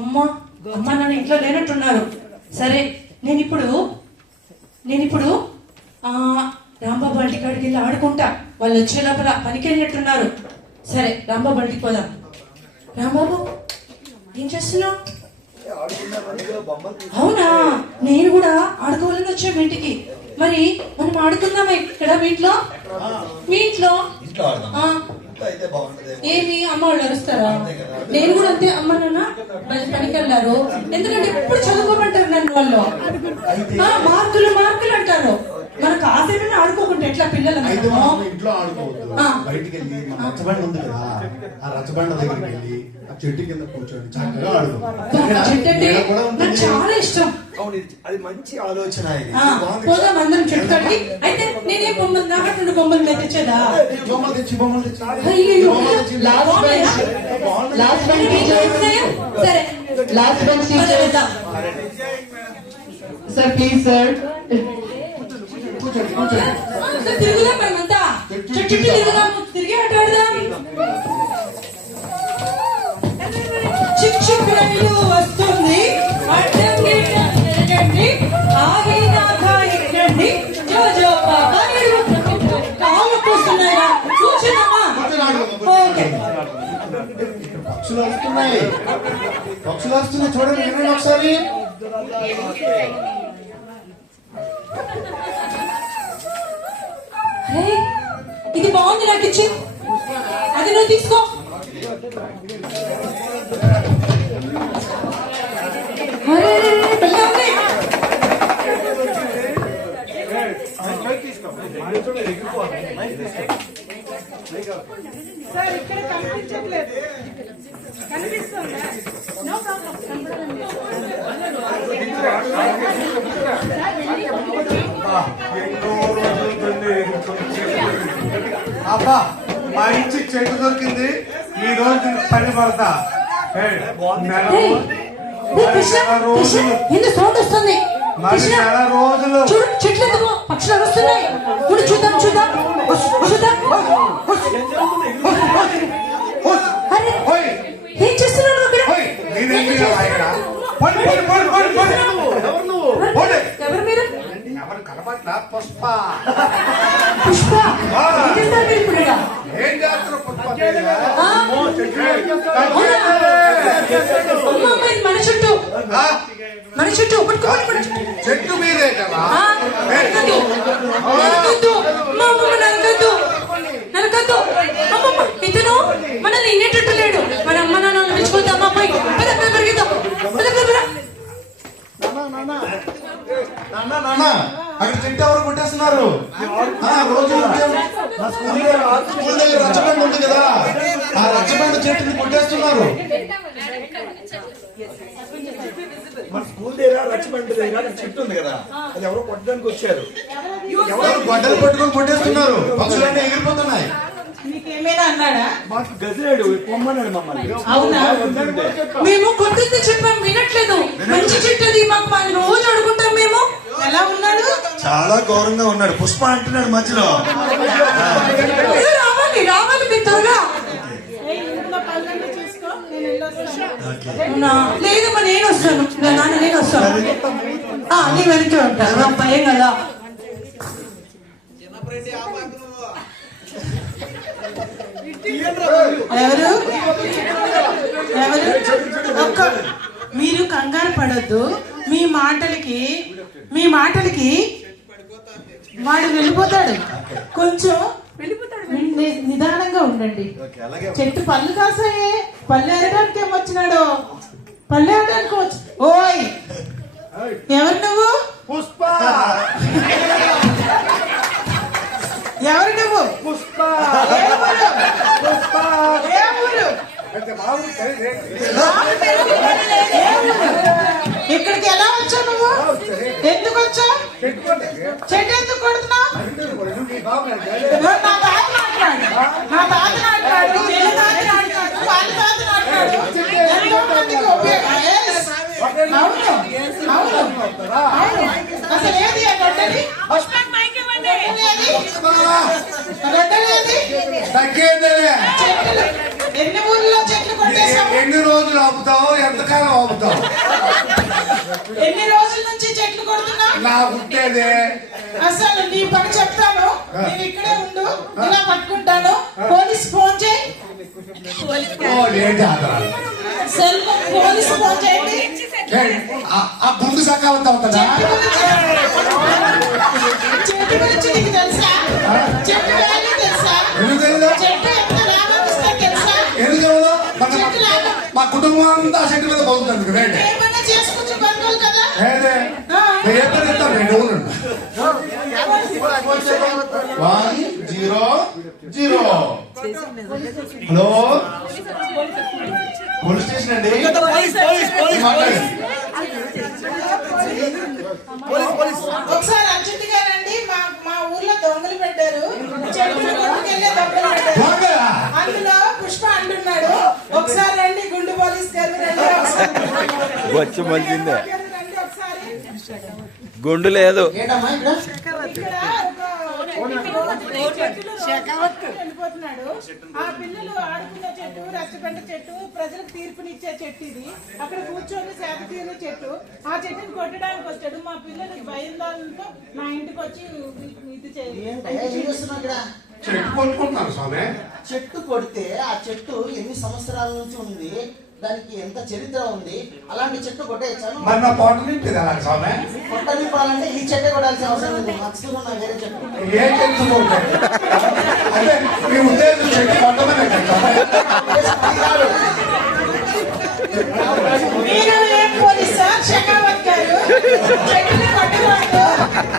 అమ్మా అమ్మ నాన్న ఇంట్లో లేనట్టున్నారు. సరే నేను ఇప్పుడు రాంబాబు ఇంటి కాడికి వెళ్ళి ఆడుకుంటా. వాళ్ళు వచ్చే లోపల పనికి వెళ్ళినట్టున్నారు. సరే రాంబాబు ఇంటికి పోదాం. రాంబాబు ఏం చేస్తున్నావు? అవునా, నేను కూడా ఆడుకోవాలని వచ్చాము ఇంటికి. మరి మనం ఆడుకుందామా ఇక్కడ మీ ఇంట్లో? ఏమి అమ్మ వాళ్ళు అరుస్తారా? నేను కూడా అంతే, అమ్మ నాన్న పనికి వెళ్ళారు. ఎందుకంటే ఎప్పుడు చదువుకోమంటారు నన్ను వాళ్ళు. మార్కులు అంటారు. మనకు ఆశైనా ఆడుకోకుండా ఎట్లా పిల్లలు ఇంట్లో ఆడుకోవద్దు. బయటికి వెళ్ళి మన రచ్చబండ ఉంది కదా, ఆ రచ్చబండ దగ్గరికి వెళ్ళి ఆ చెట్టు కింద కూర్చొని చక్కగా ఆడుకోవాలి. చాలా ఇష్టం. అది మంచి ఆలోచన. పోదాం అందరం చెట్టు కాడికి. అయితే నేనే బొమ్మలు నాకు బొమ్మలు తెచ్చేదా? బొమ్మలు తెచ్చి సార్ ప్లీజ్ సార్ తిరుగుదాం. మనమంతా చెట్టు తిరుగుదాము, తిరిగి ఆటాడదాం. చిక్కు రైలు వస్తుంది, ఆగినాకండి జో జో పాప కాళ్ళు కూస్తున్నాయా? కూర్చున్నామా? ఓకే. పక్షులు వస్తున్నాయి చూడండి, వినండి ఒకసారి. ఇది బాగుంది, నాకు ఇచ్చి అది నువ్వు తీసుకో. సార్ ఇక్కడ కనిపించట్లేదు, కనిపిస్తుందా? No problem. అబ్బా మా ఇంటి చెట్టు దొరికింది, ఈ రోజు పని పడతా. సౌండ్ వస్తుంది. నెల రోజులు చెట్లు పక్షులు వస్తున్నాయి. చూద్దాం. ఏం చేస్తున్నాడు అక్కడ? ఎవరు మీరు? కనబట్లా? పుష్ప. ఏం చేస్తున్నారు? పుష్ప మన చుట్టూ చెట్టు మీదే కదా. నరకద్దు. ఇతను మనల్ని ఇనేటట్టు లేడు. మన అమ్మ నాన్న మెచ్చుకుందామా? అమ్మాయి పరిగెత్తాం. అక్కడ చెట్టు ఎవరు కొట్టేస్తున్నారు? రోజు స్కూల్ దగ్గర రచ్చబండ ఉంది కదా, ఆ రచ్చబండ చెట్టుని కొట్టేస్తున్నారు. మన స్కూల్ దగ్గర రచ్చబండ దగ్గర చెట్టు ఉంది కదా, అది ఎవరో కొట్టడానికి వచ్చారు. ఎవరు గొడ్డలు పట్టుకొని కొట్టేస్తున్నారు. పక్షులన్నీ ఎగిరిపోతున్నాయి. మీకేమైనా అన్నాడా? మాకు గదిలాడు పొమ్మన్నాడు మమ్మల్ని. అవునా? మేము కొట్టింది చెప్పాం, వినట్లేదు. మంచి చెట్టు అది, మాకు రోజు అడుగుంటాం మేము. ఎలా ఉన్నాడు? చాలా ఘోరంగా ఉన్నాడు. పుష్ప అంటున్నాడు మధ్యలో. రావాలి మీ త్వరగా. లేదమ్మా, నేను వస్తాను. నాన్న నేను వస్తాను. నీ వెనకే ఉంటాను, నాకు భయం కదా. ఎవరు మీరు కంగారు పడొద్దు. మీ మాటలకి వాడు వెళ్ళిపోతాడు. కొంచెం నిదానంగా ఉండండి. చెట్టు పళ్ళు కాసాయే, పళ్ళు ఎరడానికి ఏమొచ్చినాడు? పళ్ళు ఎరడానికి వచ్చి. ఓయ్ ఎవరు నువ్వు? పుష్ప. ఎవరు నువ్వు? పుష్ప. ఇక్కడికి ఎలా వచ్చావు నువ్వు? ఎందుకు వచ్చావు? చెట్టు ఎందుకు కొడుతున్నావు? నా తాత నాటినాడు, వాళ్ళ తాత నాటినాడు. ఎంతో మందికి ఉపయోగం. అవును. అసలు ఏది కొట్టది? రెడ్డలేది తగ్గేదేలే. చెట్లు ఎన్ని ఊర్లో చెట్లు కొట్టేశావు? ఎన్ని రోజులు ఆపుతావు, ఎంతకాలం ఆపుతావు? ఎన్ని రోజుల నుంచి చెట్లు కొడుతున్నా? నా ఉంటేదే. అసలు నీ పని చెప్తాను, నేను ఇక్కడే ఉండు, ఇలా పట్టుకుంటాను. పోలీస్ ఫోన్ చేయి. ఏంటి ఆధారాలు? సెల్ ఫోన్ పోలీస్ ఫోన్ చేయండి. ఆ గుండు సక్క అవుతుందా? చెట్టు గురించి నీకు తెలుసా? చెట్టు వాల్యూ తెలుసా? ఎందుకు తెలీదు? చెట్టు ఎంత లాభం ఇస్తుందో తెలుసా? ఎందుకు తెలీదు? చెట్టు లాభం మా కుటుంబం అంతా చెట్టు మీద పోతుంది కదా. ఏమన్నా చేసుకుంటూ బతకాలి కదా. ఏదే ఏ పని చెప్తాను నేను ఉండండి. 100. హలో పోలీస్ స్టేషన్ అండి. మాట్లాడండి. ఒకసారి అర్జెంట్ గా రండి. మా ఊర్లో దొంగలు పెట్టారు, చెట్టును కొట్టుకెళ్ళే దొంగలు పెట్టారు. దొంగలా? అందులో పుష్ప అంటున్నాడు. ఒకసారి రండి, గుండు పోలీస్ గారు రండి ఒకసారి. వచ్చి మంచిందే రండి ఒకసారి. గుండు లేదు. ఇక్కడ వెళ్ళిపోతున్నాడు. ఆ పిల్లలు ఆడుకున్న చెట్టు, రచ్చబండ చెట్టు, ప్రజలకు తీర్పునిచ్చే చెట్టు ఇది. అక్కడ కూర్చొని సేద తీరే చెట్టు. ఆ చెట్టుని కొట్టడానికి వచ్చాడు. మా పిల్లలు భయంతో నా ఇంటికి వచ్చి ఇది చెట్టు కొట్టుకుంటున్నాను స్వామి. చెట్టు కొడితే ఆ చెట్టు ఎన్ని సంవత్సరాల నుంచి ఉంది, దానికి ఎంత చరిత్ర ఉంది, అలాంటి చెట్టు కొట్టేయచ్చాను. మరి నా పాట నింపిది అలా స్వామి. కొట్టనివ్వాలంటే ఈ చెట్టే కొట్టాల్సిన అవసరం ఉంది. మర్చిపోయిన నా వేరే చెట్టు. ఏ చెట్టు కొట్టాయి? అంటే మీ ఉద్దేశం చెట్టు కొట్టమనే కదా. మీరు ఏం పోలీసా షెకావత్ గారు? చెట్టుని కొట్టకూడదు.